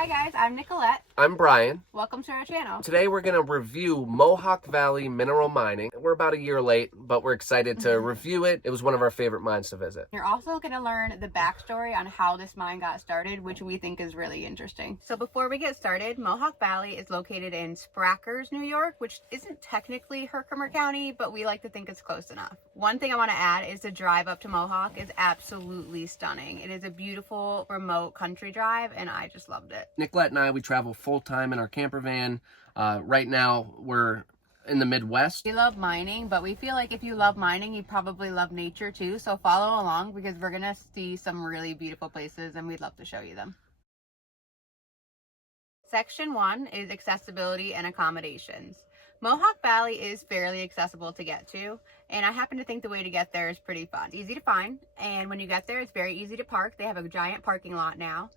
Hi guys, I'm Nicolette. I'm Brian. Welcome to our channel. Today we're going to review Mohawk Valley mineral mining. We're about a year late, but we're excited to review it. It was one of our favorite mines to visit. You're also going to learn the backstory on how this mine got started, which we think is really interesting. So before we get started, Mohawk Valley is located in Sprackers, New York, which isn't technically Herkimer County, but we like to think it's close enough. One thing I want to add is the drive up to Mohawk is absolutely stunning. It is a beautiful remote country drive and I just loved it. Nicolette and I, we travel full-time in our camper van. Right now, we're in the Midwest. We love mining, but we feel like if you love mining, you probably love nature too. So follow along because we're going to see some really beautiful places and we'd love to show you them. Section 1 is accessibility and accommodations. Mohawk Valley is fairly accessible to get to, and I happen to think the way to get there is pretty fun. It's easy to find, and when you get there, it's very easy to park. They have a giant parking lot now.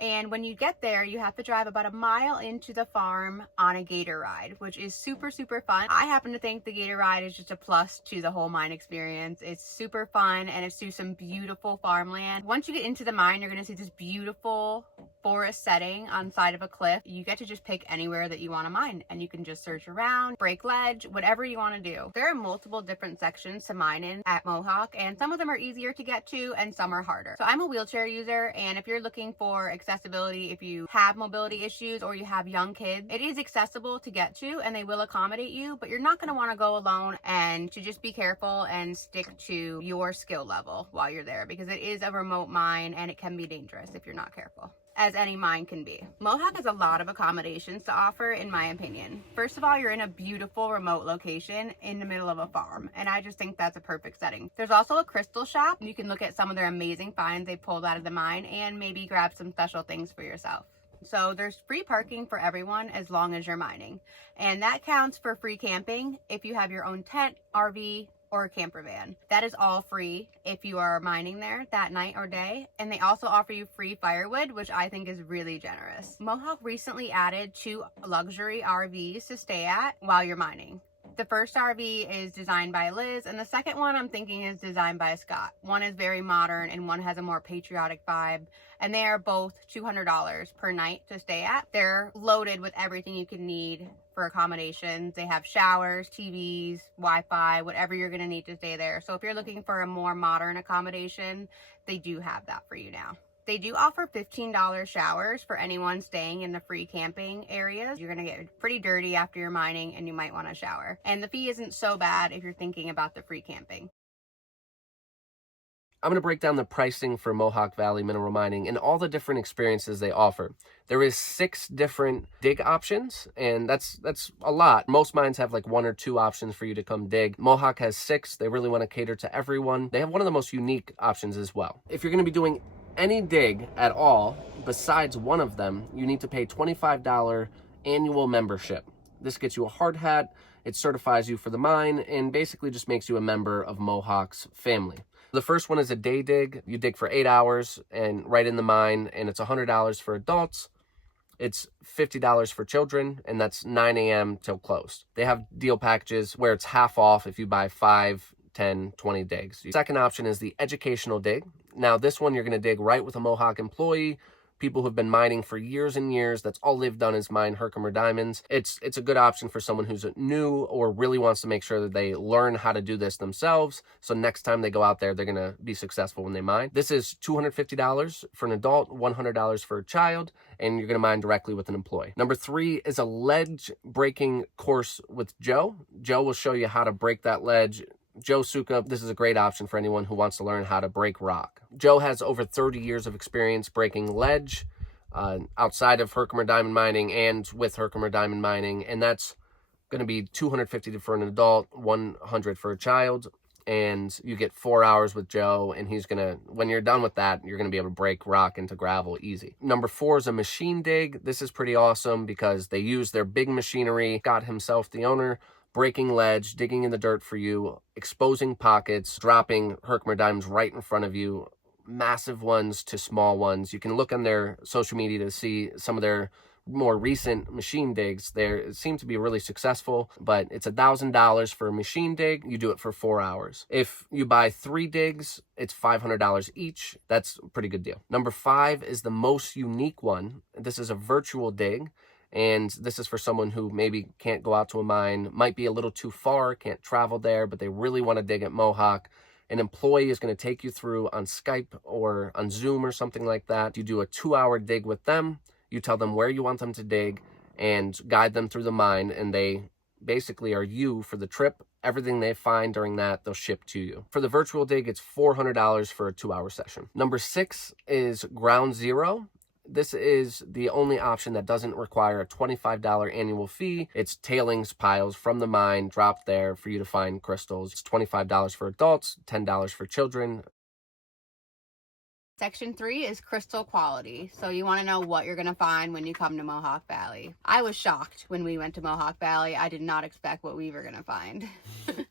And when you get there, you have to drive about a mile into the farm on a gator ride, which is super, super fun. I happen to think the gator ride is just a plus to the whole mine experience. It's super fun and it's through some beautiful farmland. Once you get into the mine, you're going to see this beautiful forest setting on the side of a cliff. You get to just pick anywhere that you want to mine and you can just search around, break ledge, whatever you want to do. There are multiple different sections to mine in at Mohawk, and some of them are easier to get to and some are harder. So I'm a wheelchair user, and if you're looking for accessibility, if you have mobility issues or you have young kids, it is accessible to get to and they will accommodate you, but you're not going to want to go alone, and to just be careful and stick to your skill level while you're there because it is a remote mine and it can be dangerous if you're not careful, as any mine can be. Mohawk has a lot of accommodations to offer, in my opinion. First of all, you're in a beautiful remote location in the middle of a farm, and I just think that's a perfect setting. There's also a crystal shop. You can look at some of their amazing finds they pulled out of the mine and maybe grab some special things for yourself. So there's free parking for everyone as long as you're mining, and that counts for free camping if you have your own tent, RV, or a camper van. That is all free if you are mining there that night or day. And they also offer you free firewood, which I think is really generous. Mohawk recently added 2 luxury RVs to stay at while you're mining. The first RV is designed by Liz, and the second one I'm thinking is designed by Scott. One is very modern and one has a more patriotic vibe, and they are both $200 per night to stay at. They're loaded with everything you can need for accommodations. They have showers, TVs, Wi-Fi, whatever you're going to need to stay there. So if you're looking for a more modern accommodation, they do have that for you now. They do offer $15 showers for anyone staying in the free camping areas. You're going to get pretty dirty after you're mining and you might want to shower. And the fee isn't so bad if you're thinking about the free camping. I'm going to break down the pricing for Mohawk Valley mineral mining and all the different experiences they offer. There is 6 different dig options, and that's a lot. Most mines have like 1 or 2 options for you to come dig. Mohawk has 6. They really want to cater to everyone. They have one of the most unique options as well. If you're going to be doing any dig at all besides one of them, you need to pay $25 annual membership. This gets you a hard hat, it certifies you for the mine, and basically just makes you a member of Mohawk's family. The first one is a day dig. You dig for 8 hours and right in the mine, and it's $100 for adults. It's $50 for children, and that's 9 a.m. till closed. They have deal packages where it's half off if you buy 5, 10, 20 digs. The second option is the educational dig. Now, this one you're going to dig right with a Mohawk employee, people who've been mining for years and years. That's all they've done is mine Herkimer diamonds. It's a good option for someone who's new or really wants to make sure that they learn how to do this themselves. So next time they go out there, they're going to be successful when they mine. This is $250 for an adult, $100 for a child, and you're going to mine directly with an employee. Number 3 is a ledge breaking course with Joe. Joe will show you how to break that ledge. Joe Suka, this is a great option for anyone who wants to learn how to break rock. Joe has over 30 years of experience breaking ledge outside of Herkimer diamond mining and with Herkimer diamond mining, and that's going to be $250 for an adult, $100 for a child, and you get 4 hours with Joe, and he's going to, when you're done with that, you're going to be able to break rock into gravel easy. Number 4 is a machine dig. This is pretty awesome because they use their big machinery. Scott himself, the owner, breaking ledge, digging in the dirt for you, exposing pockets, dropping Herkimer diamonds right in front of you, massive ones to small ones. You can look on their social media to see some of their more recent machine digs, they seem to be really successful, but it's $1,000 for a machine dig. You do it for 4 hours. If you buy 3 digs, it's $500 each. That's a pretty good deal. Number 5 is the most unique one. This is a virtual dig. And this is for someone who maybe can't go out to a mine, might be a little too far, can't travel there, but they really want to dig at Mohawk. An employee is going to take you through on Skype or on Zoom or something like that. You do a 2-hour dig with them. You tell them where you want them to dig and guide them through the mine, and they basically are you for the trip. Everything they find during that, they'll ship to you. For the virtual dig, it's $400 for a 2-hour session. Number 6 is Ground Zero. This is the only option that doesn't require a $25 annual fee. It's tailings piles from the mine dropped there for you to find crystals. It's $25 for adults, $10 for children. Section 3 is crystal quality. So you want to know what you're going to find when you come to Mohawk Valley. I was shocked when we went to Mohawk Valley. I did not expect what we were going to find.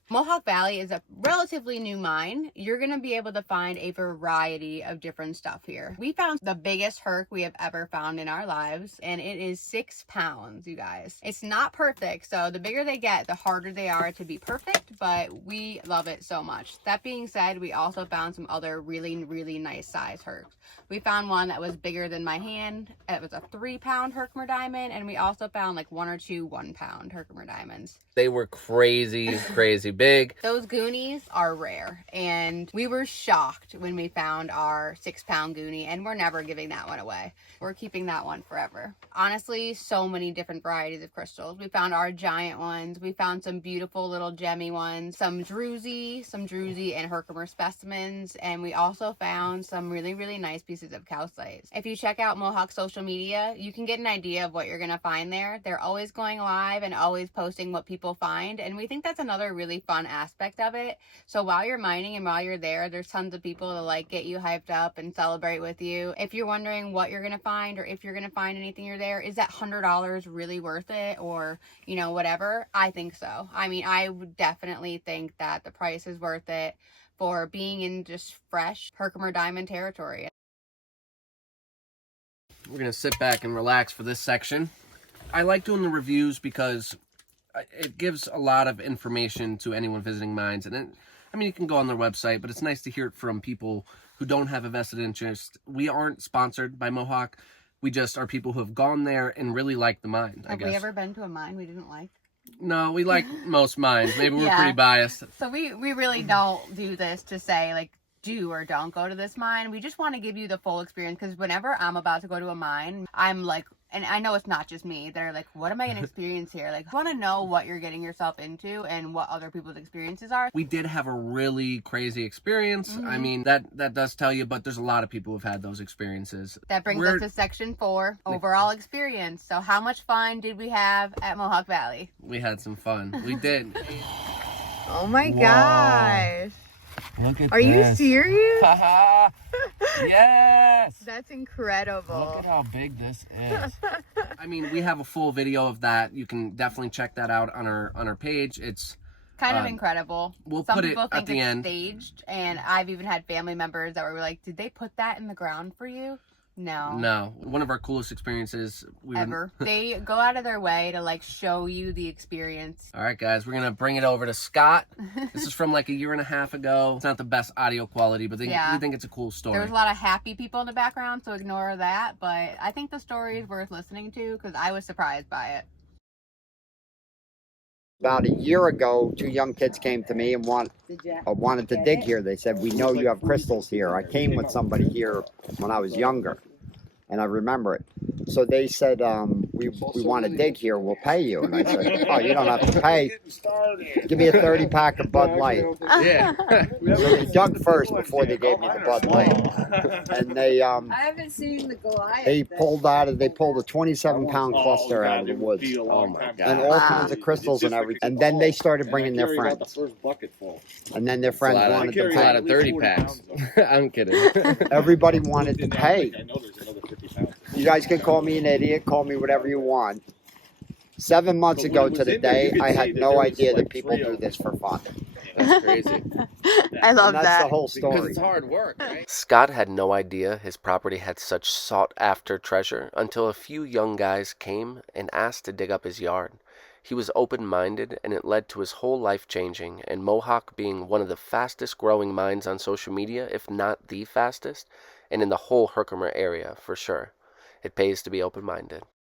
Mohawk Valley is a relatively new mine. You're going to be able to find a variety of different stuff here. We found the biggest herc we have ever found in our lives, and it is 6 pounds, you guys. It's not perfect, so the bigger they get, the harder they are to be perfect, but we love it so much. That being said, we also found some other really, really nice size hercs. We found one that was bigger than my hand. It was a 3-pound Herkimer diamond, and we also found like 1 or 2 1-pound Herkimer diamonds. They were crazy, crazy big. Those Goonies are rare, and we were shocked when we found our 6-pound Goonie, and we're never giving that one away. We're keeping that one forever. Honestly, so many different varieties of crystals. We found our giant ones. We found some beautiful little gemmy ones, some druzy and Herkimer specimens, and we also found some really, really nice pieces of calcite. If you check out Mohawk social media, you can get an idea of what you're going to find there. They're always going live and always posting what people find, and we think that's another really fun aspect of it. So while you're mining and while you're there, there's tons of people to like get you hyped up and celebrate with you. If you're wondering what you're going to find or if you're going to find anything you're there, is that $100 really worth it, or whatever? I think so. I mean, I would definitely think that the price is worth it for being in just fresh Herkimer diamond territory. We're going to sit back and relax for this section. I like doing the reviews because it gives a lot of information to anyone visiting mines. And you can go on their website, but it's nice to hear it from people who don't have a vested interest. We aren't sponsored by Mohawk. We just are people who have gone there and really like the mine, I guess. Have we ever been to a mine we didn't like? No, we like most mines. Maybe we're pretty biased. So we really don't do this to say, like, do or don't go to this mine. We just want to give you the full experience, because whenever I'm about to go to a mine, I'm like, and I know it's not just me, they're like, what am I going to experience here? Like, I want to know what you're getting yourself into and what other people's experiences are. We did have a really crazy experience. Mm-hmm. I mean, that does tell you, but there's a lot of people who've had those experiences. That brings us to section 4, overall experience. So how much fun did we have at Mohawk Valley? We had some fun. We did. Oh my gosh. Look at Are you serious? Yes! That's incredible. Look at how big this is. I mean, we have a full video of that. You can definitely check that out on our page. It's kind of incredible. We'll Some put people it think at the it's end. Staged, and I've even had family members that were like, did they put that in the ground for you? No. One of our coolest experiences ever. They go out of their way to like show you the experience. All right, guys, we're gonna bring it over to Scott. This is from like a year and a half ago. It's not the best audio quality, but we think it's a cool story. There was a lot of happy people in the background, so ignore that. But I think the story is worth listening to because I was surprised by it. About a year ago, 2 young kids came to me and wanted to dig here. They said, we know you have crystals here. I came with somebody here when I was younger, and I remember it. So they said, we want to dig here, we'll pay you. And I said, oh, you don't have to pay. Give me a 30-pack of Bud Light. Yeah. So they dug first before they gave me the Bud Light. And they I haven't seen the Goliath. they pulled a 27-pound cluster out of the woods. Oh my God. And all kinds of crystals and everything. And then they started bringing their friends. And then their friends wanted to a lot pay. of 30 packs. I'm kidding. Everybody wanted to pay. You guys can call me an idiot, call me whatever you want. 7 months ago to the day, I had no idea that people do this for fun. That's crazy. I love And that's that. the whole Because story. it's hard work, right? Scott had no idea his property had such sought-after treasure until a few young guys came and asked to dig up his yard. He was open-minded, and it led to his whole life changing, and Mohawk being one of the fastest-growing mines on social media, if not the fastest, and in the whole Herkimer area, for sure. It pays to be open-minded.